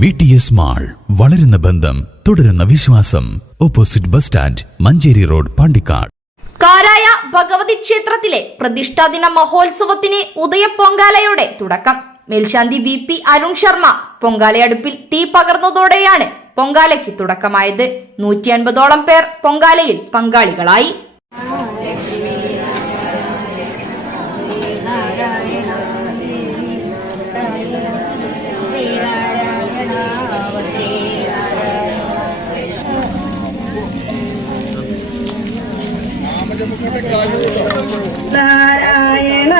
VTS mall, വളരുന്ന ബന്ധം, തുടരുന്ന വിശ്വാസം. Opposite bus stand, Manjeri road, Pandikkad. കാരായ ഭഗവതി ക്ഷേത്രത്തിലെ പ്രതിഷ്ഠാദിന മഹോത്സവത്തിന് ഉദയപ്പൊങ്കാലയോടെ തുടക്കം. മേൽശാന്തി VP അരുൺ ശർമ്മ പൊങ്കാലയടുപ്പിൽ തീ പകർന്നതോടെയാണ് പൊങ്കാലയ്ക്ക് തുടക്കമായത്. 150ഓളം പേർ പൊങ്കാലയിൽ പങ്കാളികളായി. നാരായണ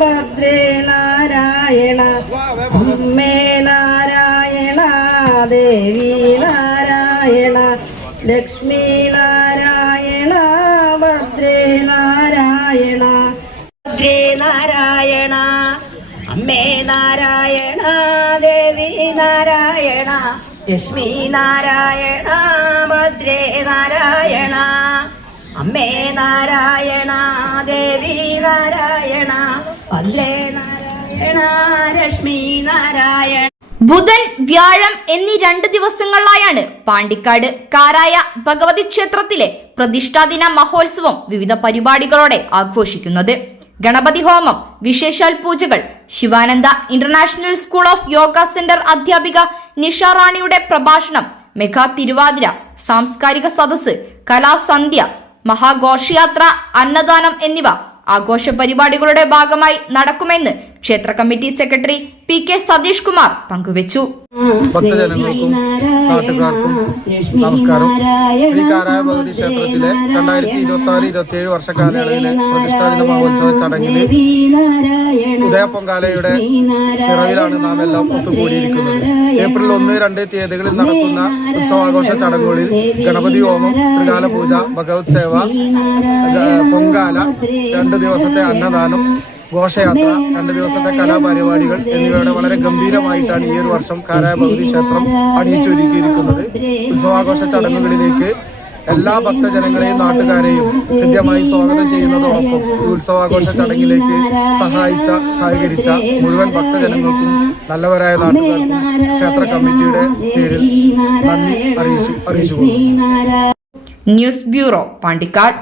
ഭദ്രേ നാരായണ അമ്മേ നാരായണ ദേവി നാരായണ ലക്ഷ്മി നാരായണ ഭദ്രേ നാരായണ ഭദ്രേ നാരായണ അമ്മേ നാരായണ ദേവി നാരായണ ലക്ഷ്മി നാരായണ ഭദ്രേ നാരായണ അമ്മേ നാരായണ ദേവി നാരായണ ഭദ്രേ നാരായണ ലക്ഷ്മി നാരായണ. ബുധൻ, വ്യാഴം എന്നീ 2 ദിവസങ്ങളിലായാണ് പാണ്ടിക്കാട് കാരായ ഭഗവതി ക്ഷേത്രത്തിലെ പ്രതിഷ്ഠാദിന മഹോത്സവം വിവിധ പരിപാടികളോടെ ആഘോഷിക്കുന്നത്. ഗണപതി ഹോമം, വിശേഷാൽ പൂജകൾ, Sivananda international school of yoga centre അധ്യാപിക നിഷ റാണിയുടെ പ്രഭാഷണം, മെഗാ തിരുവാതിര, സാംസ്കാരിക സദസ്സ്, കലാസന്ധ്യ, മഹാഘോഷയാത്ര, അന്നദാനം എന്നിവ ആഘോഷ പരിപാടികളുടെ ഭാഗമായി നടക്കുമെന്ന് ക്ഷേത്ര committee secretary PK Satheesh Kumar പങ്കുവച്ചു. ഭക്തജനങ്ങൾക്കും നാട്ടുകാർക്കും നമസ്കാരം. ശ്രീ കാരായ ഭഗവതി ക്ഷേത്രത്തിലെ 2026-27 വർഷക്കാലയളവിലെ പ്രതിഷ്ഠാദിന മഹോത്സവ ചടങ്ങിൽ ഉദയപ്പൊങ്കാലയുടെ നിറവിലാണ് നാം എല്ലാം ഒത്തുകൂടിയിരിക്കുന്നത്. ഏപ്രിൽ 1-2 തീയതികളിൽ നടക്കുന്ന ഉത്സവാഘോഷ ചടങ്ങുകളിൽ ഗണപതി ഹോമം, ത്രികാല പൂജ, ഭഗവത് സേവ, പൊങ്കാല, 2 ദിവസത്തെ അന്നദാനം, ഘോഷയാത്ര, 2 ദിവസത്തെ കലാപരിപാടികൾ എന്നിവയുടെ വളരെ ഗംഭീരമായിട്ടാണ് ഈ ഒരു വർഷം കാരായ ഭഗവതി ക്ഷേത്രം അണിയിച്ചൊരുക്കിയിരിക്കുന്നത്. ഉത്സവാഘോഷ ചടങ്ങുകളിലേക്ക് എല്ലാ ഭക്തജനങ്ങളെയും നാട്ടുകാരെയും ഹൃദ്യമായി സ്വാഗതം ചെയ്യുന്നതോടൊപ്പം ഈ ഉത്സവാഘോഷ ചടങ്ങിലേക്ക് സഹകരിച്ച മുഴുവൻ ഭക്തജനങ്ങൾക്കും നല്ലവരായ നാട്ടുകാർക്കും ക്ഷേത്ര കമ്മിറ്റിയുടെ പേരിൽ നന്ദി അറിയിച്ചു. News bureau, Pandikkad.